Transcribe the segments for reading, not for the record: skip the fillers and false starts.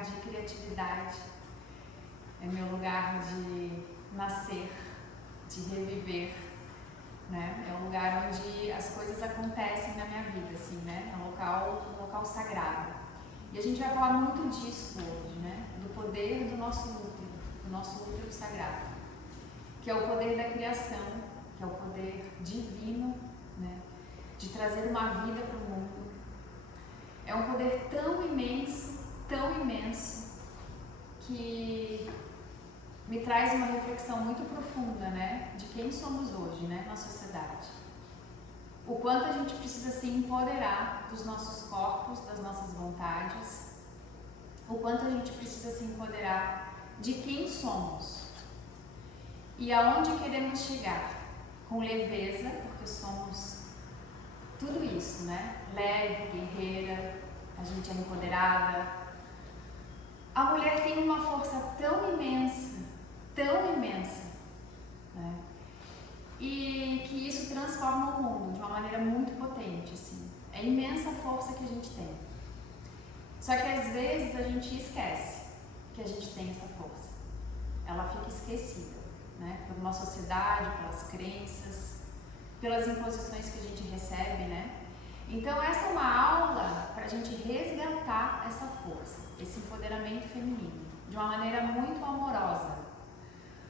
lugar de criatividade, é meu lugar de nascer, de reviver, né? É um lugar onde as coisas acontecem na minha vida, assim, né? É um local sagrado. E a gente vai falar muito disso hoje, né? Do poder do nosso útero sagrado, que é o poder da criação, que é o poder divino, né? De trazer uma vida para o mundo. É um poder tão imenso, que me traz uma reflexão muito profunda, né? De quem somos hoje, né? Na sociedade. O quanto a gente precisa se empoderar dos nossos corpos, das nossas vontades. O quanto a gente precisa se empoderar de quem somos. E aonde queremos chegar. Com leveza, porque somos tudo isso, né? Leve, guerreira, a gente é empoderada. A mulher tem uma força tão imensa, né? E que isso transforma o mundo de uma maneira muito potente, assim. É a imensa força que a gente tem. Só que às vezes a gente esquece que a gente tem essa força. Ela fica esquecida, né? Por uma sociedade, pelas crenças, pelas imposições que a gente recebe, né? Então essa é uma aula para a gente resgatar essa força, esse empoderamento feminino, de uma maneira muito amorosa.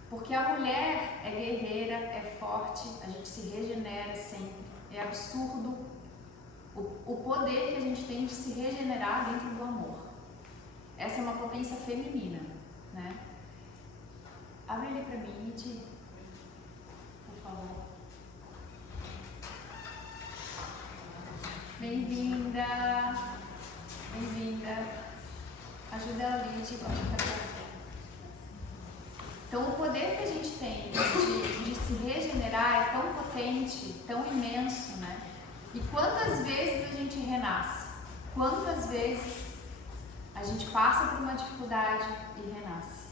Porque a mulher é guerreira, é forte, a gente se regenera sempre. É absurdo o poder que a gente tem de se regenerar dentro do amor. Essa é uma potência feminina, né? Abre ele para mim, Iti, por favor. Bem-vinda, bem-vinda. Ajuda a Lid, pode ficar. Então o poder que a gente tem de se regenerar é tão potente, tão imenso, né? E quantas vezes a gente renasce? Quantas vezes a gente passa por uma dificuldade e renasce?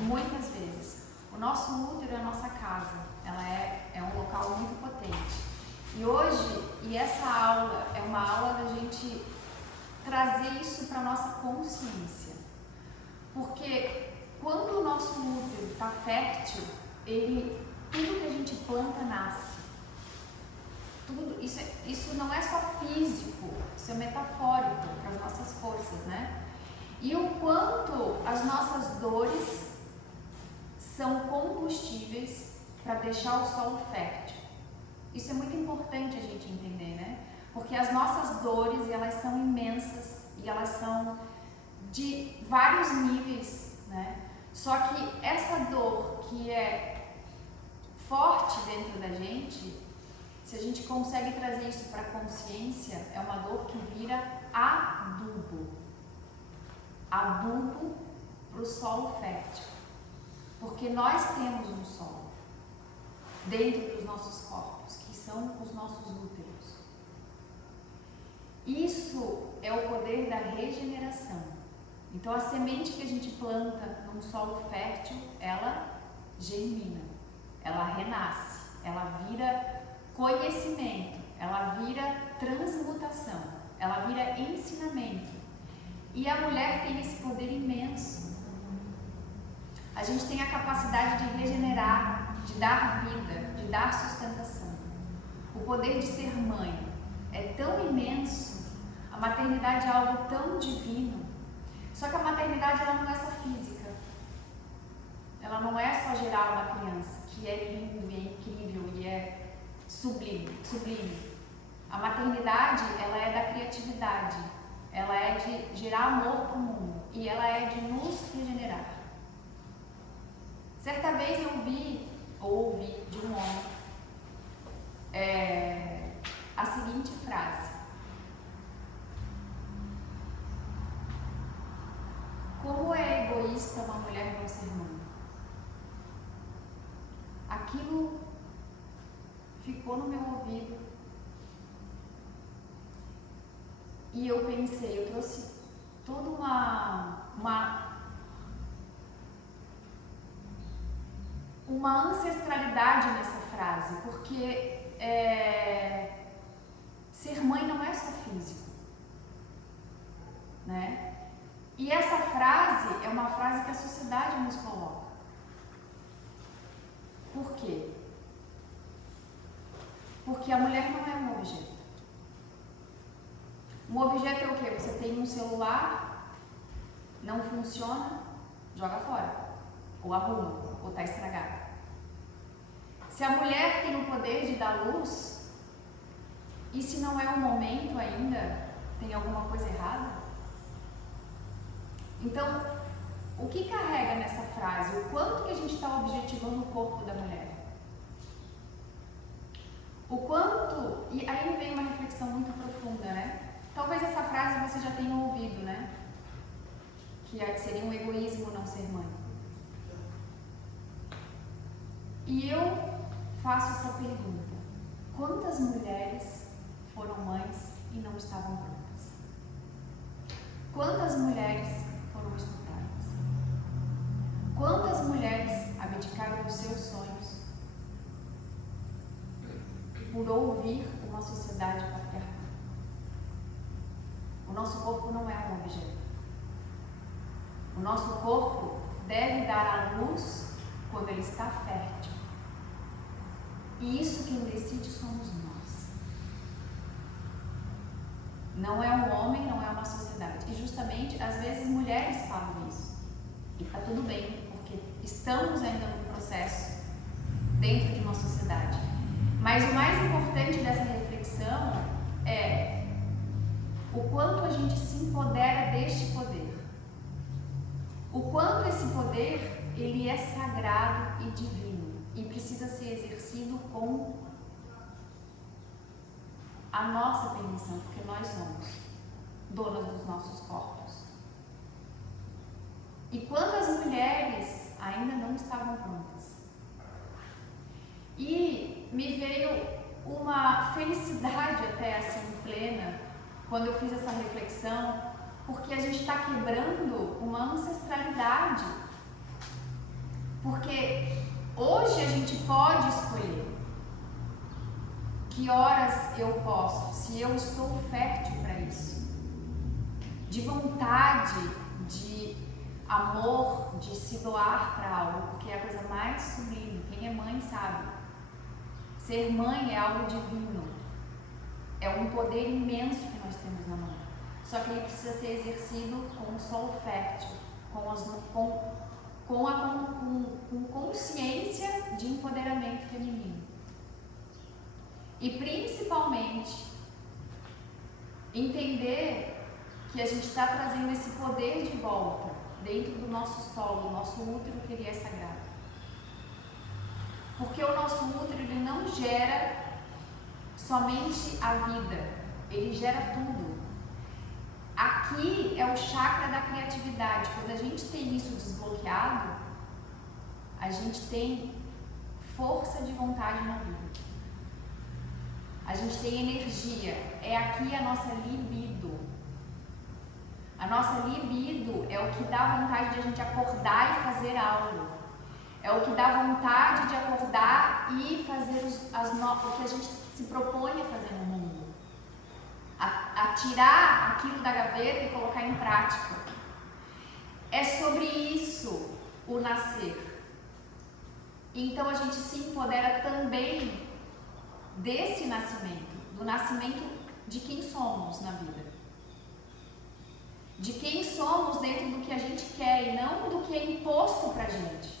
Muitas vezes. O nosso útero é a nossa casa, ela é um local muito potente. E hoje, essa aula é uma aula da gente trazer isso para a nossa consciência. Porque quando o nosso útero está fértil, tudo que a gente planta nasce. Tudo, isso não é só físico, isso é metafórico para as nossas forças, né? E o quanto as nossas dores são combustíveis para deixar o solo fértil. Isso é muito importante a gente entender, né? Porque as nossas dores, elas são imensas e elas são de vários níveis, né? Só que essa dor que é forte dentro da gente, se a gente consegue trazer isso para a consciência, é uma dor que vira adubo. Adubo para o solo fértil. Porque nós temos um solo dentro dos nossos corpos, que são os nossos úteros. Isso é o poder da regeneração. Então a semente que a gente planta num solo fértil, ela germina, ela renasce, ela vira conhecimento, ela vira transmutação, ela vira ensinamento. E a mulher tem esse poder imenso. A gente tem a capacidade de regenerar, de dar vida, de dar sustentação. O poder de ser mãe é tão imenso, a maternidade é algo tão divino. Só que a maternidade ela não é só física. Ela não é só gerar uma criança, que é lindo, e é incrível e é sublime. A maternidade, ela é da criatividade, ela é de gerar amor para o mundo e ela é de nos regenerar. Certa vez eu ouvi de um homem a seguinte frase: como é egoísta uma mulher não ser mãe? Aquilo ficou no meu ouvido e eu pensei, eu trouxe toda uma ancestralidade nessa frase, porque ser mãe não é só físico, né? E essa frase é uma frase que a sociedade nos coloca. Por quê? Porque a mulher não é um objeto. Um objeto é o quê? Você tem um celular, não funciona, joga fora. Ou arruma, ou está estragado. Se a mulher tem o poder de dar luz, e se não é o momento ainda, tem alguma coisa errada? Então, o que carrega nessa frase? O quanto que a gente está objetivando o corpo da mulher? O quanto... E aí me vem uma reflexão muito profunda, né? Talvez essa frase você já tenha ouvido, né? Que seria um egoísmo não ser mãe. E eu faço essa pergunta: quantas mulheres foram mães e não estavam prontas? Quantas mulheres foram estupradas? Quantas mulheres abdicaram dos seus sonhos por ouvir uma sociedade patriarcal? O nosso corpo não é um objeto. O nosso corpo deve dar à luz quando ele está fértil. E isso quem decide somos nós. Não é um homem, não é uma sociedade. E justamente, às vezes, mulheres falam isso. E está tudo bem, porque estamos ainda num processo dentro de uma sociedade. Mas o mais importante dessa reflexão é o quanto a gente se empodera deste poder. O quanto esse poder, ele é sagrado e divino e precisa ser exercido com a nossa permissão, porque nós somos donas dos nossos corpos. E quantas mulheres ainda não estavam prontas? E me veio uma felicidade até assim plena quando eu fiz essa reflexão, porque a gente está quebrando uma ancestralidade. Porque hoje a gente pode escolher que horas eu posso, se eu estou fértil para isso, de vontade, de amor, de se doar para algo, porque é a coisa mais sublime. Quem é mãe sabe. Ser mãe é algo divino, é um poder imenso que nós temos na mão. Só que ele precisa ser exercido com o solo fértil, com consciência de empoderamento feminino. E principalmente entender que a gente está trazendo esse poder de volta dentro do nosso solo, do nosso útero, que ele é sagrado. Porque o nosso útero, ele não gera somente a vida, ele gera tudo. Aqui é o chakra da criatividade. Quando a gente tem isso desbloqueado, a gente tem força de vontade na vida. A gente tem energia. É aqui a nossa libido. A nossa libido é o que dá vontade de a gente acordar e fazer algo. É o que dá vontade de acordar e fazer o que a gente se propõe a fazer no mundo. A tirar aquilo da gaveta e colocar em prática. É sobre isso o nascer. Então a gente se empodera também desse nascimento, do nascimento de quem somos na vida. De quem somos dentro do que a gente quer e não do que é imposto pra gente.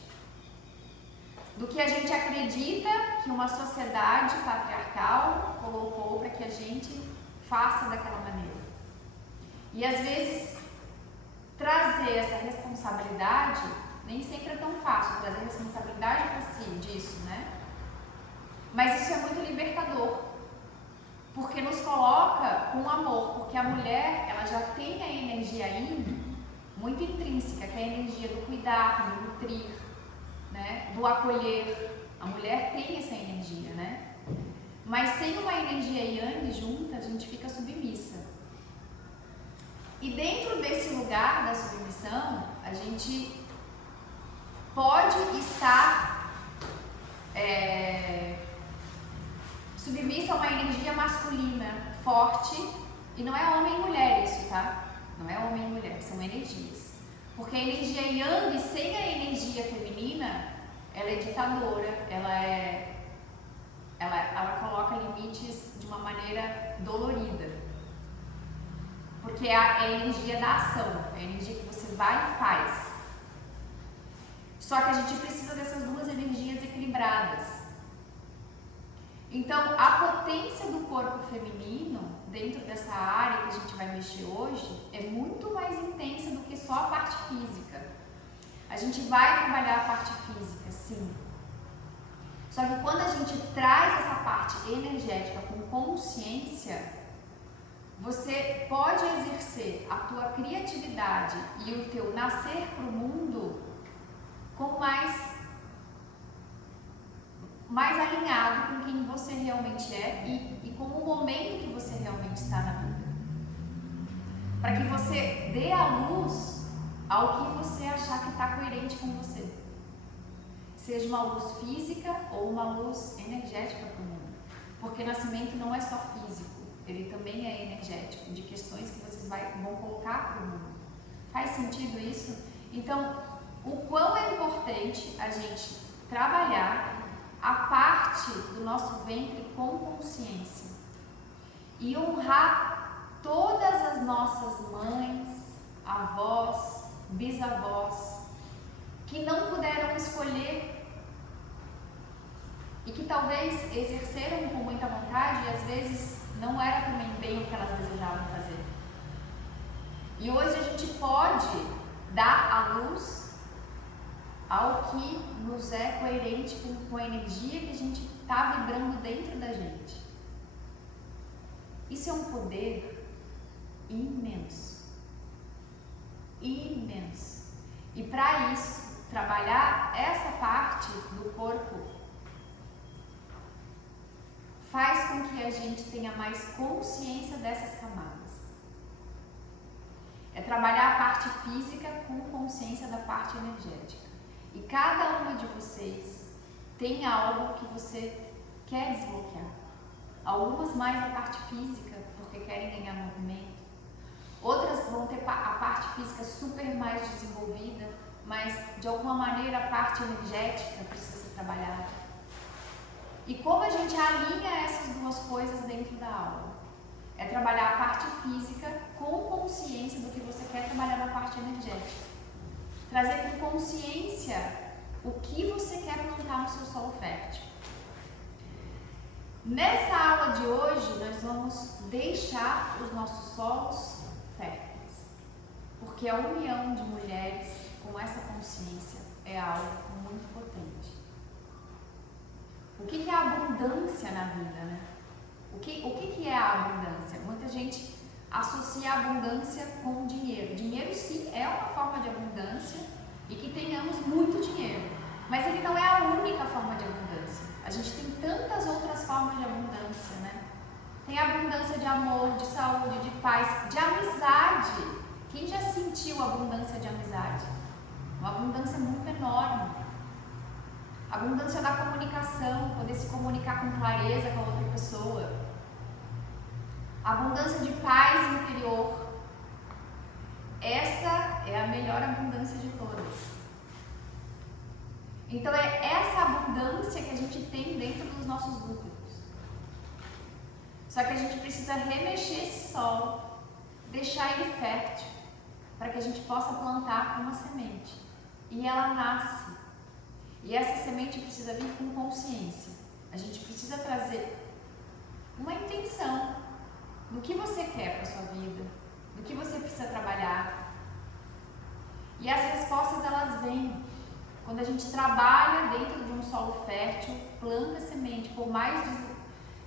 Do que a gente acredita que uma sociedade patriarcal colocou para que a gente faça daquela maneira. E às vezes trazer essa responsabilidade nem sempre é tão fácil, trazer responsabilidade para si disso, né? Mas isso é muito libertador, porque nos coloca com amor, porque a mulher, ela já tem a energia aí muito intrínseca, que é a energia do cuidar, do nutrir, né? Do acolher. A mulher tem essa energia, né? Mas sem uma energia yang junta, a gente fica submissa. E dentro desse lugar da submissão, a gente pode estar submissa a uma energia masculina forte, e não é homem e mulher isso, tá? não é homem e mulher, são energias. Porque a energia Yang, sem a energia feminina, ela é ditadora, ela coloca limites de uma maneira dolorida. Porque é a energia da ação, é a energia que você vai e faz. Só que a gente precisa dessas duas energias equilibradas. Então, a potência do corpo feminino, dentro dessa área que a gente vai mexer hoje, é muito mais intensa do que só a parte física. A gente vai trabalhar a parte física, sim. Só que quando a gente traz essa parte energética com consciência, você pode exercer a tua criatividade e o teu nascer para o mundo com mais alinhado com quem você realmente é e com o momento que você realmente está na vida. Para que você dê a luz ao que você achar que está coerente com você. Seja uma luz física ou uma luz energética para o mundo. Porque nascimento não é só físico, ele também é energético, de questões que vocês vão colocar para o mundo. Faz sentido isso? Então, o quão é importante a gente trabalhar a parte do nosso ventre com consciência e honrar todas as nossas mães, avós, bisavós que não puderam escolher e que talvez exerceram com muita vontade e às vezes não era também bem o que elas desejavam fazer. E hoje a gente pode dar a luz ao que nos é coerente com a energia que a gente está vibrando dentro da gente. Isso é um poder imenso. Imenso. E para isso, trabalhar essa parte do corpo faz com que a gente tenha mais consciência dessas camadas. É trabalhar a parte física com consciência da parte energética. E cada uma de vocês tem algo que você quer desbloquear. Algumas mais a parte física, porque querem ganhar movimento. Outras vão ter a parte física super mais desenvolvida, mas de alguma maneira a parte energética precisa ser trabalhada. E como a gente alinha essas duas coisas dentro da aula? É trabalhar a parte física com consciência do que você quer trabalhar na parte energética. Trazer com consciência o que você quer plantar no seu solo fértil. Nessa aula de hoje, nós vamos deixar os nossos solos férteis. Porque a união de mulheres com essa consciência é algo muito potente. O que é a abundância na vida, né? O que é a abundância? Muita gente associa a abundância com dinheiro. Dinheiro, sim, é uma forma de abundância e que tenhamos muito dinheiro. Mas ele não é a única forma de abundância. A gente tem tantas outras formas de abundância, né? Tem abundância de amor, de saúde, de paz, de amizade. Quem já sentiu abundância de amizade? Uma abundância muito enorme. Abundância da comunicação, poder se comunicar com clareza com a outra pessoa. Abundância de paz interior. Essa é a melhor abundância de todas. Então é essa abundância que a gente tem dentro dos nossos núcleos. Só que a gente precisa remexer esse solo, deixar ele fértil, para que a gente possa plantar uma semente. E ela nasce. E essa semente precisa vir com consciência. A gente precisa trazer uma intenção do que você quer para a sua vida, do que você precisa trabalhar. E as respostas, elas vêm quando a gente trabalha dentro de um solo fértil, planta semente, por mais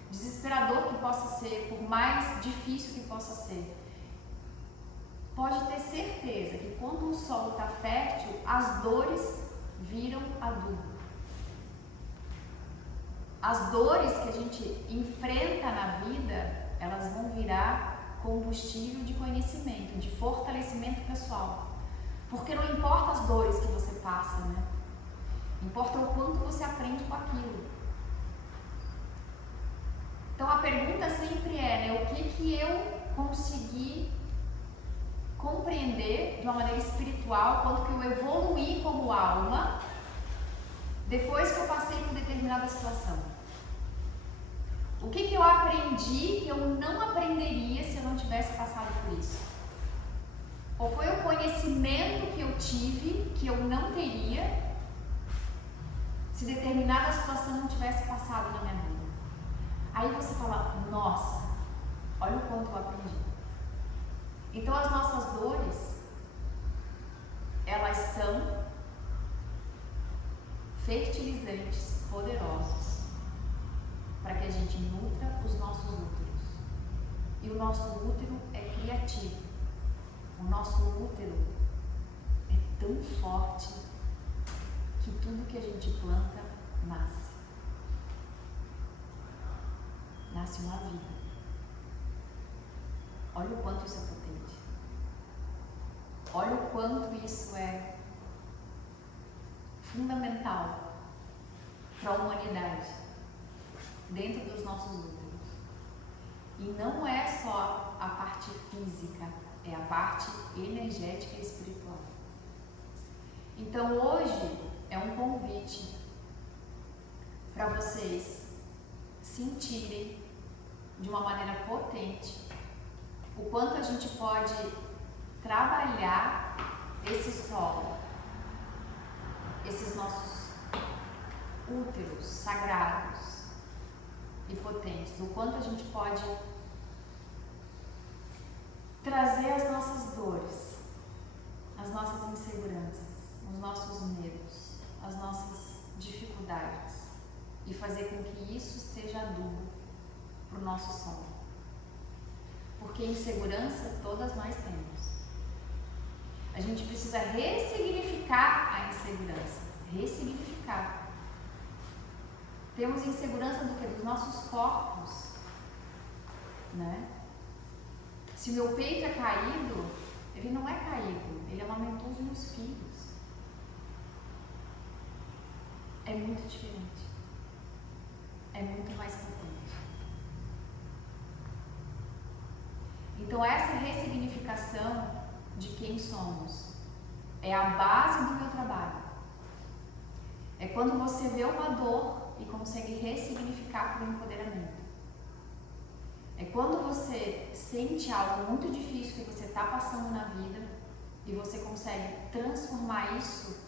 desesperador que possa ser, por mais difícil que possa ser. Pode ter certeza que quando o solo está fértil, as dores viram adubo. As dores que a gente enfrenta na vida, elas vão virar combustível de conhecimento, de fortalecimento pessoal. Porque não importa as dores que você passa, né? Importa o quanto você aprende com aquilo. Então a pergunta sempre é, né? O que eu consegui compreender de uma maneira espiritual quanto que eu evoluí como alma depois que eu passei por determinada situação. O que eu aprendi que eu não aprenderia se eu não tivesse passado por isso? Qual foi o conhecimento que eu tive que eu não teria se determinada situação não tivesse passado na minha vida? Aí você fala, nossa, olha o quanto eu aprendi. Então as nossas dores, elas são fertilizantes poderosos para que a gente nutra os nossos úteros. E o nosso útero é criativo. O nosso útero é tão forte que tudo que a gente planta nasce. Nasce uma vida. Olha o quanto isso é potente. Olha o quanto isso é fundamental para a humanidade dentro dos nossos úteros. E não é só a parte física, é a parte energética e espiritual. Então hoje é um convite para vocês sentirem de uma maneira potente o quanto a gente pode trabalhar esse solo, esses nossos úteros sagrados e potentes, o quanto a gente pode trazer as nossas dores, as nossas inseguranças, os nossos medos, as nossas dificuldades e fazer com que isso seja adubo para o nosso solo. Porque insegurança todas nós temos. A gente precisa ressignificar a insegurança. Ressignificar. Temos insegurança do quê? Dos nossos corpos. Né? Se o meu peito é caído, ele não é caído, ele amamentou os meus filhos. É muito diferente. É muito mais potente. Então essa ressignificação de quem somos é a base do meu trabalho. É quando você vê uma dor e consegue ressignificar por empoderamento. É quando você sente algo muito difícil que você está passando na vida e você consegue transformar isso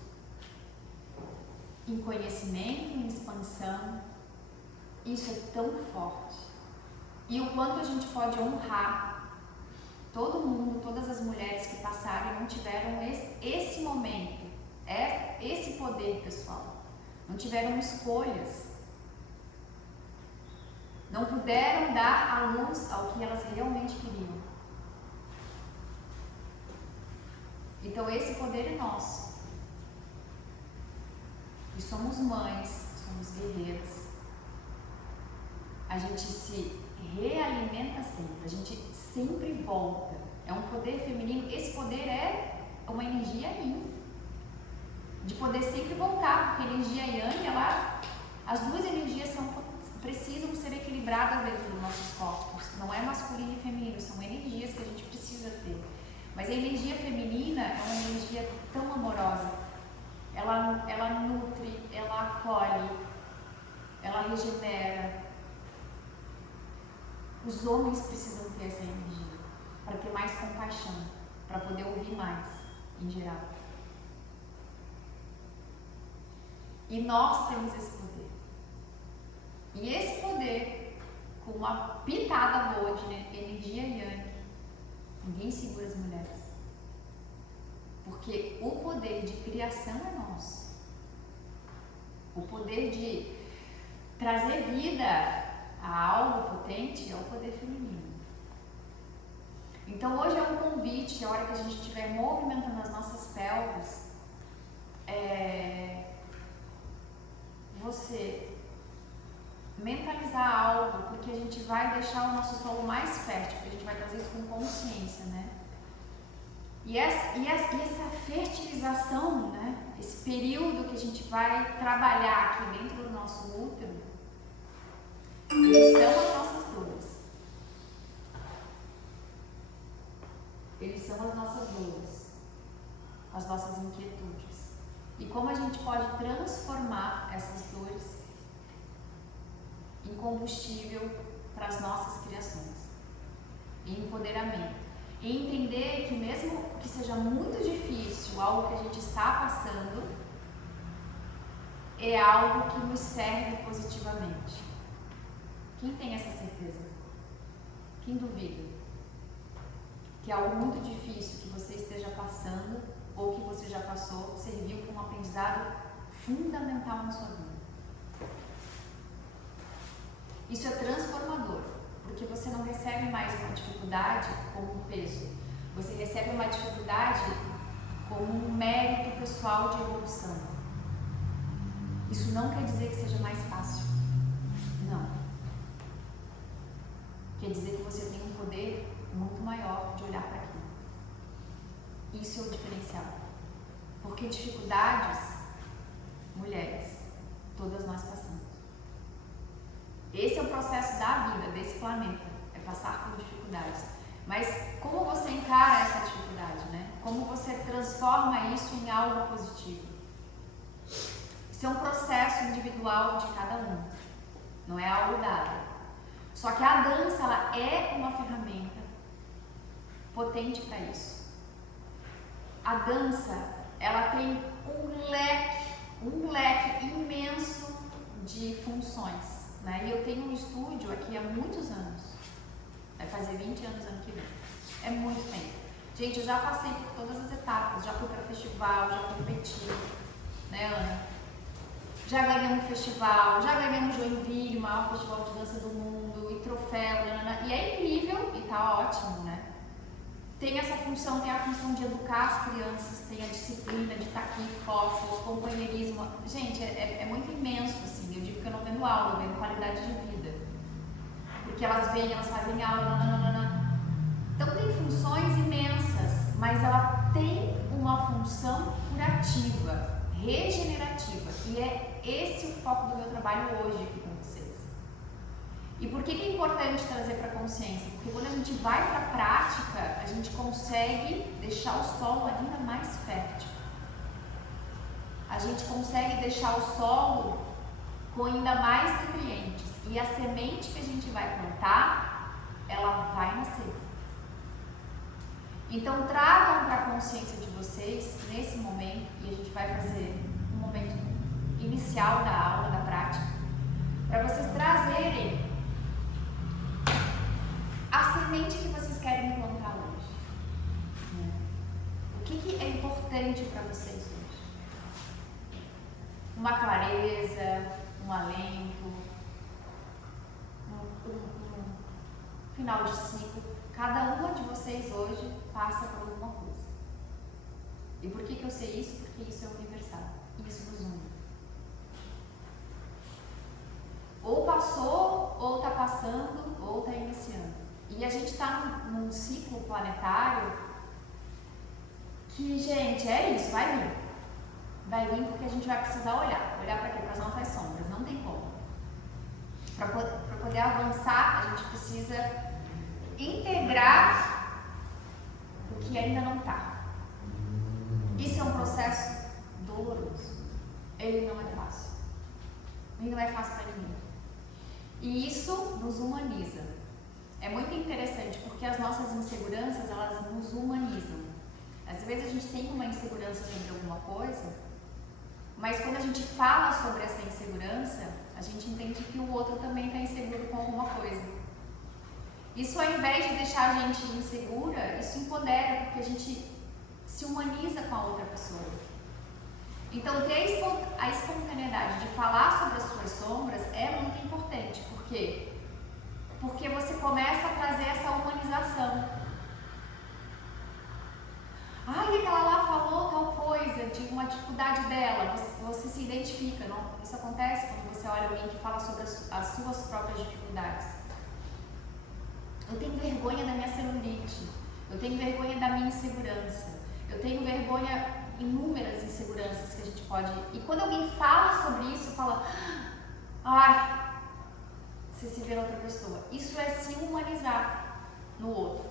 em conhecimento, em expansão. Isso é tão forte. E o quanto a gente pode honrar todo mundo, todas as mulheres que passaram e não tiveram esse momento, esse poder pessoal. Não tiveram escolhas. Não puderam dar a luz ao que elas realmente queriam. Então esse poder é nosso. E somos mães, somos guerreiras. A gente se realimenta sempre, a gente sempre volta. É um poder feminino. Esse poder é uma energia yin, de poder sempre voltar, porque a energia yang, as duas energias precisam ser equilibradas dentro dos nossos corpos. Não é masculino e feminino, são energias que a gente precisa ter. Mas a energia feminina é uma energia tão amorosa. Ela nutre, ela acolhe, ela regenera. Os homens precisam ter essa energia para ter mais compaixão, para poder ouvir mais, em geral. E nós temos esse poder. E esse poder, com uma pitada boa de energia yang, ninguém segura as mulheres. Porque o poder de criação é nosso. O poder de trazer vida a algo potente é o poder feminino. Então hoje é um convite, a hora que a gente estiver movimentando as nossas pelvis, você mentalizar algo, porque a gente vai deixar o nosso solo mais fértil, porque a gente vai trazer isso com consciência, né? E essa fertilização, né? Esse período que a gente vai trabalhar aqui dentro do nosso útero, eles são as nossas dores. Eles são são as nossas dores, as nossas inquietudes. E como a gente pode transformar essas dores em combustível para as nossas criações, em empoderamento. E entender que mesmo que seja muito difícil algo que a gente está passando, é algo que nos serve positivamente. Quem tem essa certeza? Quem duvida que algo muito difícil que você esteja passando ou que você já passou serviu como um aprendizado fundamental na sua vida? Isso é transformador, porque você não recebe mais uma dificuldade como um peso. Você recebe uma dificuldade como um mérito pessoal de evolução. Isso não quer dizer que seja mais fácil. Não. Quer dizer que você tem um poder muito maior de olhar para aquilo. Isso é o diferencial. Porque dificuldades, mulheres, todas nós passamos. Esse é o processo da vida, desse planeta, é passar por dificuldades. Mas como você encara essa dificuldade, né? Como você transforma isso em algo positivo? Isso é um processo individual de cada um, não é algo dado. Só que a dança, ela é uma ferramenta potente para isso. A dança, ela tem um leque imenso de funções. Né? E eu tenho um estúdio aqui há muitos anos, vai fazer 20 anos ano que vem, é muito tempo. Gente, eu já passei por todas as etapas, já fui para festival, já competi, né, Ana? Já ganhamos festival, já ganhamos Joinville, o maior festival de dança do mundo, e troféu, e é incrível, e tá ótimo, né? Tem essa função, tem a função de educar as crianças, tem a disciplina de estar aqui, foco, companheirismo. Gente, é muito imenso, assim. Eu digo que eu não vendo aula, eu vendo qualidade de vida. Porque elas vêm, elas fazem aula, nananana. Então tem funções imensas, mas ela tem uma função curativa, regenerativa. E é esse o foco do meu trabalho hoje aqui com vocês. E por que é importante trazer para a consciência? Porque quando a gente vai para a prática, a gente consegue deixar o solo ainda mais fértil. A gente consegue deixar o solo com ainda mais nutrientes. E a semente que a gente vai plantar, ela vai nascer. Então tragam para a consciência de vocês, nesse momento, e a gente vai fazer um momento inicial da aula, da prática, para vocês trazerem a semente que vocês querem plantar hoje. Né? O que é importante para vocês hoje? Uma clareza, um alento, um final de ciclo. Cada uma de vocês hoje passa por alguma coisa. E por que eu sei isso? Porque isso é universal. Isso nos une. Ou passou, ou está passando, ou está iniciando. E a gente está num ciclo planetário que, gente, é isso, vai vir. Vai vir porque a gente vai precisar olhar. Olhar para quê? Para as nossas sombras, não tem como. Para poder avançar, a gente precisa integrar o que ainda não está. Isso é um processo doloroso. Ele não é fácil. Ele não é fácil para ninguém. E isso nos humaniza. É muito interessante porque as nossas inseguranças, elas nos humanizam. Às vezes a gente tem uma insegurança sobre alguma coisa, mas quando a gente fala sobre essa insegurança, a gente entende que o outro também está inseguro com alguma coisa. Isso, ao invés de deixar a gente insegura, isso empodera, porque a gente se humaniza com a outra pessoa. Então, ter a espontaneidade de falar sobre as suas sombras é muito importante. Por quê? Porque você começa a trazer essa humanização. Ai, aquela lá falou tal coisa, de uma dificuldade dela, você se identifica, não? Isso acontece quando você olha alguém que fala sobre as suas próprias dificuldades. Eu tenho vergonha da minha celulite, eu tenho vergonha da minha insegurança, eu tenho vergonha inúmeras inseguranças que a gente pode... E quando alguém fala sobre isso, fala... Ai, você se vê na outra pessoa. Isso é se humanizar no outro.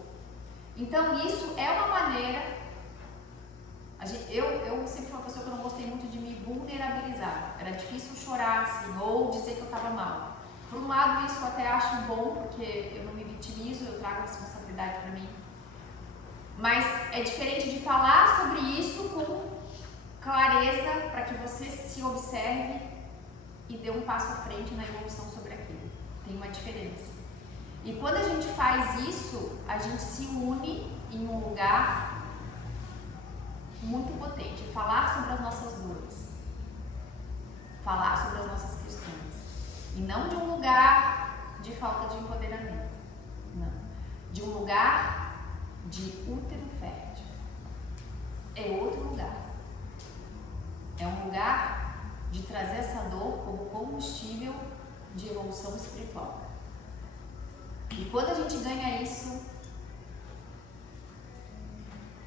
Então isso é uma maneira. Eu sempre fui uma pessoa que eu não gostei muito de me vulnerabilizar. Era difícil chorar assim, ou dizer que eu estava mal. Por um lado, isso eu até acho bom, porque eu não me vitimizo, eu trago responsabilidade para mim. Mas é diferente de falar sobre isso com clareza, para que você se observe e dê um passo à frente na evolução sobre aquilo. Tem uma diferença. E quando a gente faz isso, a gente se une em um lugar muito potente. Falar sobre as nossas dores. Falar sobre as nossas questões. E não de um lugar de falta de empoderamento. Não. De um lugar de útero fértil. É outro lugar. É um lugar de trazer essa dor como combustível de evolução espiritual. E quando a gente ganha isso,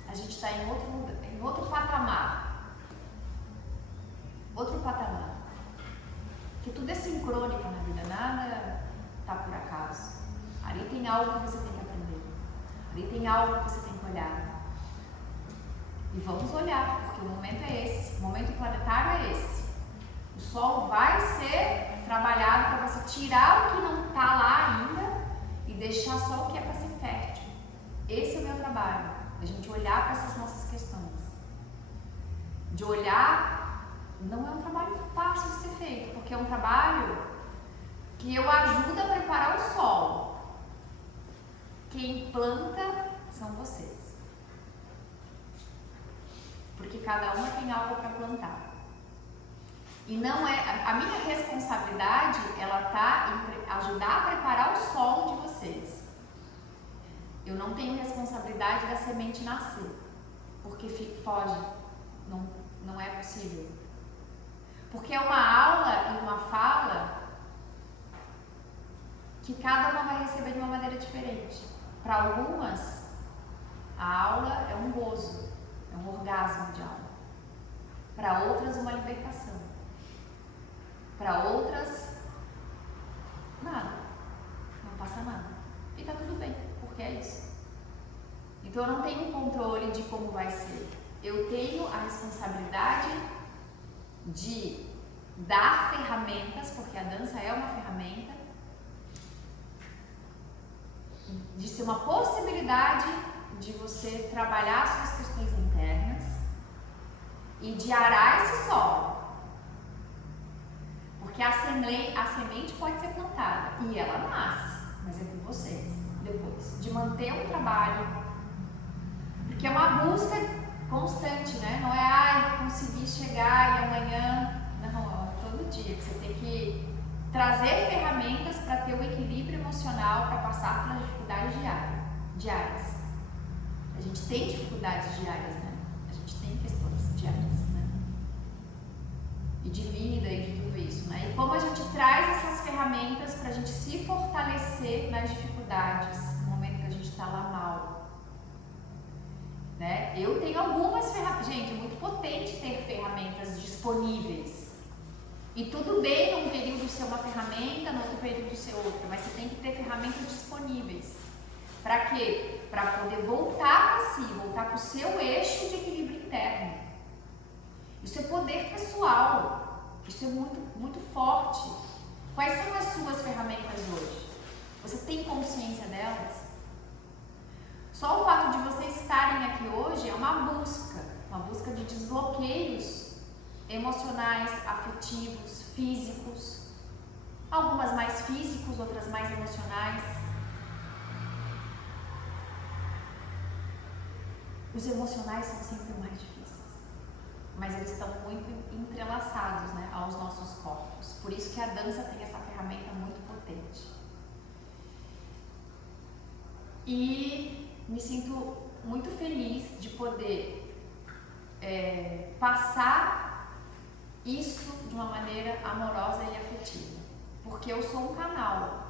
a gente está em outro lugar, em outro patamar. Outro patamar. Porque tudo é sincrônico na vida, nada está por acaso. Ali tem algo que você tem que aprender. Ali tem algo que você tem que olhar. E vamos olhar, porque o momento é esse. O momento planetário é esse. O Sol vai ser trabalhado para você tirar o que não está lá ainda e deixar só o que é para ser fértil. Esse é o meu trabalho. A gente olhar para essas nossas questões. De olhar, não é um trabalho fácil de ser feito, porque é um trabalho que eu ajudo a preparar o solo. Quem planta são vocês. Porque cada uma tem algo para plantar. E não é, a minha responsabilidade, ela está em ajudar a preparar o solo de vocês. Eu não tenho responsabilidade da semente nascer, porque foge, não é possível. Porque é uma aula e uma fala que cada uma vai receber de uma maneira diferente. Para algumas, a aula é um gozo, é um orgasmo de aula. Para outras, uma libertação. Para outras, nada, não passa nada. E tá tudo bem, porque é isso. Então eu não tenho controle de como vai ser. Eu tenho a responsabilidade de dar ferramentas, porque a dança é uma ferramenta, de ser uma possibilidade de você trabalhar suas questões internas e de arar esse solo. Porque a semente pode ser plantada e ela nasce, mas é com vocês depois. De manter um trabalho, porque é uma busca constante, né? Não é, consegui chegar e amanhã. Não, é todo dia. Você tem que trazer ferramentas para ter o equilíbrio emocional, para passar pelas dificuldades diárias. A gente tem dificuldades diárias, né? A gente tem questões diárias, né? E de vida e de tudo isso, né? E como a gente traz essas ferramentas para a gente se fortalecer nas dificuldades, no momento que a gente está lá mal, né? Eu tenho algumas ferramentas, gente, é muito potente ter ferramentas disponíveis. E tudo bem num período ser uma ferramenta, no outro período ser outra, mas você tem que ter ferramentas disponíveis. Para quê? Para poder voltar para si, voltar para o seu eixo de equilíbrio interno. Isso é poder pessoal, isso é muito, muito forte. Quais são as suas ferramentas hoje? Você tem consciência delas? Só o fato de vocês estarem aqui hoje é uma busca de desbloqueios emocionais, afetivos, físicos, algumas mais físicos, outras mais emocionais. Os emocionais são sempre mais difíceis, mas eles estão muito entrelaçados, né, aos nossos corpos. Por isso que a dança tem essa ferramenta muito potente. E me sinto muito feliz de poder passar isso de uma maneira amorosa e afetiva, porque eu sou um canal.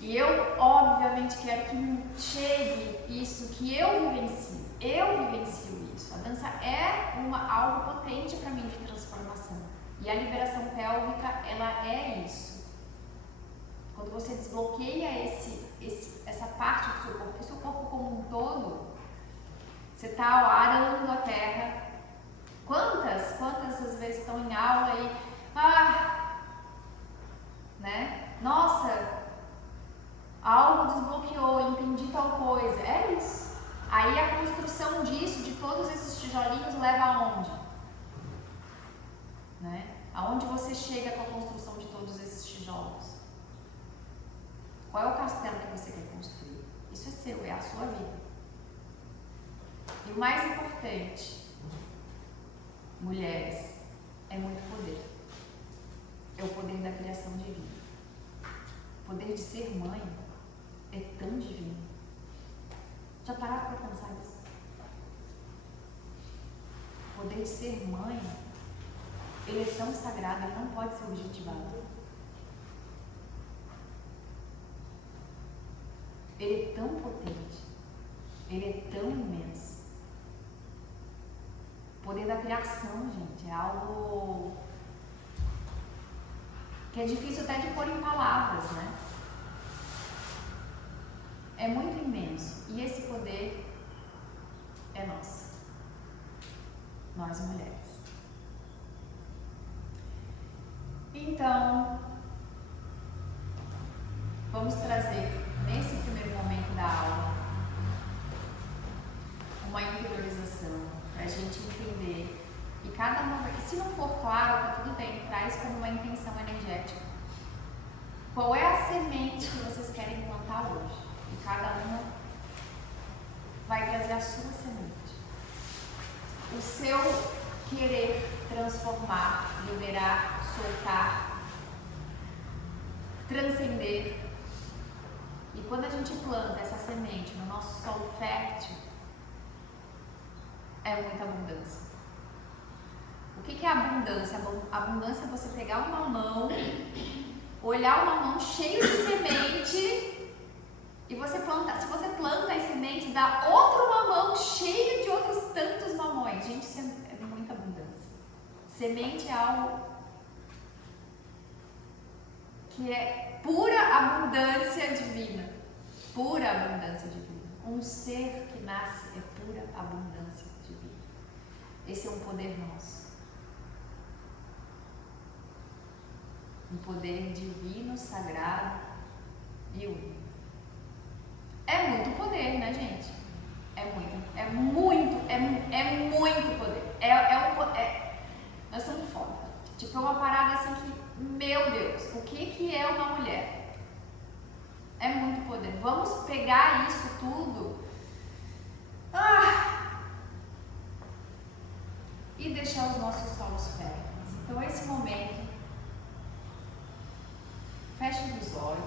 E eu, obviamente, quero que chegue isso que eu vivencio. Eu vivencio isso. A dança é algo potente para mim de transformação. E a liberação pélvica, ela é isso. quando você desbloqueia essa parte do seu corpo, o seu corpo como um todo, você está arando a terra. Quantas às vezes estão em aula e né? Nossa, algo desbloqueou, entendi tal coisa. É isso. Aí a construção disso, de todos esses tijolinhos, leva aonde? Né? Aonde você chega com a construção de todos esses tijolos? Qual é o castelo que você quer construir? Isso é seu, é a sua vida. E o mais importante, mulheres, é muito poder. É o poder da criação divina. O poder de ser mãe é tão divino. Já pararam para pensar isso? O poder de ser mãe, ele é tão sagrado, ele não pode ser objetivado. Ele é tão potente, ele é tão imenso. O poder da criação, gente, é algo que é difícil até de pôr em palavras, né? É muito imenso. E esse poder é nosso. Nós mulheres. Então, vamos trazer, nesse primeiro momento da aula, uma interiorização, para a gente entender. E cada uma, se não for claro, tá tudo bem, traz como uma intenção energética. Qual é a semente que vocês querem plantar hoje? E cada uma vai trazer a sua semente. O seu querer transformar, liberar, soltar, transcender. E quando a gente planta essa semente no nosso solo fértil, é muita abundância. O que é abundância? Abundância é você pegar uma mão, olhar uma mão cheia de semente e você planta. Se você planta as sementes, dá outra mamão cheia de outros tantos mamões. Gente, isso é muita abundância. Semente é algo que é pura abundância divina. Pura abundância divina. Um ser que nasce é pura abundância divina. Esse é um poder nosso. Um poder divino, sagrado e único. É muito poder, né, gente? É muito poder. Nós somos foda. Tipo, é uma parada assim que, meu Deus, o que é uma mulher? É muito poder. Vamos pegar isso tudo e deixar os nossos solos férteis. Então, esse momento, feche os olhos.